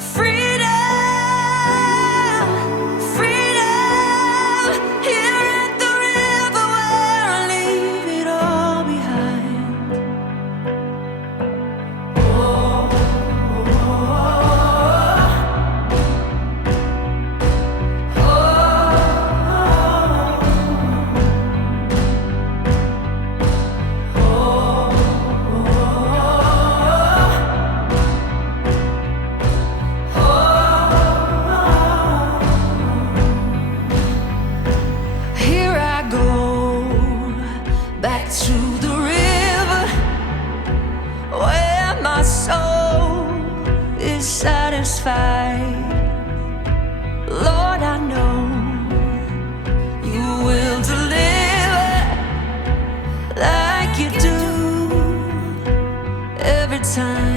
Freedom, freedom, here at the river where I leave it all behind. Oh, oh, oh, here I go, back to the river where my soul is satisfied. Lord, I know you will deliver like you do every time.